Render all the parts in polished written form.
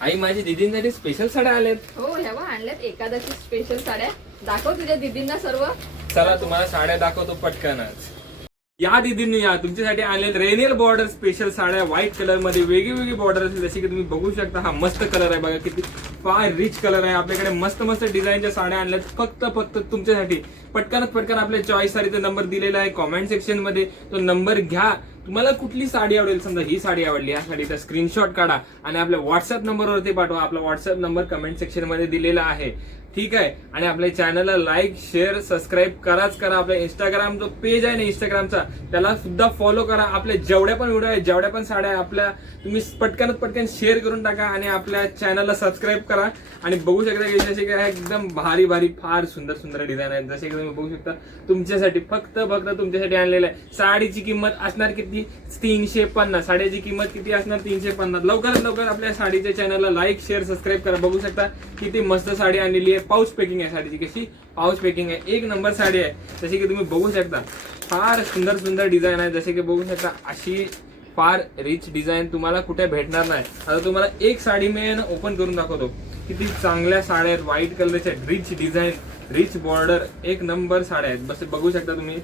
आई माझी दीदींसाठी स्पेशल साड्या आल्यात. हो ह्या बघ आणल्यात एकादशी स्पेशल साड्या. दाखव तुझ्या दीदींना सर्व. चला तुम्हाला साड्या दाखवतो पटकनच. या दीदींनी या तुमच्यासाठी आणले रेनियल बॉर्डर स्पेशल साड्या व्हाईट कलर मध्ये वेगळी बॉर्डर असेल जशी की तुम्ही बघू शकता. हा मस्त कलर आहे बघा, किती फार रिच कलर आहे. आपल्याकडे मस्त मस्त डिझाईनच्या साड्या आणल्यात फक्त तुमच्यासाठी. पटकन आपल्या चॉईस साडीचा नंबर दिलेला आहे कॉमेंट सेक्शन मध्ये, तो नंबर घ्या. तुम्हाला कुठली साडी आवडेल, समजा ही साडी आवडली, या साडीचा स्क्रीनशॉट काढा आणि आपल्या व्हॉट्सअप नंबरवरती पाठवा. आपला व्हॉट्सअप नंबर कमेंट सेक्शन मध्ये दिलेला आहे, ठीक आहे. आणि आपल्या चॅनलला लाईक शेअर सबस्क्राईब करा. आपल्या इंस्टाग्राम जो पेज आहे ना इंस्टाग्रामचा, त्याला सुद्धा फॉलो करा. आपल्या जेवढ्या पण व्हिडिओ आहेत, जेवढ्या पण साड्या आपल्या, तुम्ही पटकन शेअर करून टाका आणि आपल्या चॅनलला सबस्क्राईब करा. आणि बघू शकता की जसे की एकदम भारी फार सुंदर डिझाईन आहेत. जसे की तुम्ही बघू शकता तुमच्यासाठी फक्त तुमच्यासाठी आणलेलं आहे. साडीची किंमत असणार किती, 350. साडीची किंमत किती असणार, 350. लवकरात लवकर आपल्या साडीच्या चॅनलला लाईक शेअर सबस्क्राईब करा. बघू शकता किती मस्त साडी आणलेली आहे. पाऊच पॅकिंग आहे साडीची, कशी पाऊच पॅकिंग आहे, एक नंबर साडी आहे. जसे की तुम्ही बघू शकता फार सुंदर डिझाईन आहे. जसे की बघू शकता अशी फार रिच डिझाईन तुम्हाला कुठे भेटणार नाही. आता तुम्हाला एक साडी मी ओपन करून दाखवतो. किती चांगल्या साड्या आहेत, व्हाईट कलरच्या, रिच डिझाईन, रिच बॉर्डर, एक नंबर साड्या आहेत. बस बघू शकता तुम्ही,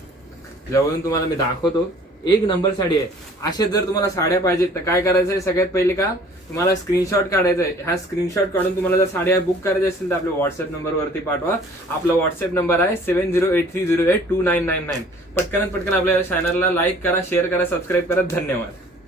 जवळून तुम्हाला मी दाखवतो. एक नंबर साडी आहे. असे जर तुम्हाला साड्या पाहिजेत तर काय करायचंय, सगळ्यात पहिले का तुम्हाला स्क्रीनशॉट काढायचा आहे. ह्या स्क्रीनशॉट काढून तुम्हाला जर साड्या बुक करायच्या असतील तर आपल्या व्हॉट्सअप नंबरवरती पाठवा. आपला व्हॉट्सअप नंबर आहे 7083082999. पटकन आपल्या चॅनलला लाईक करा, शेअर करा, सबस्क्राईब करा. धन्यवाद.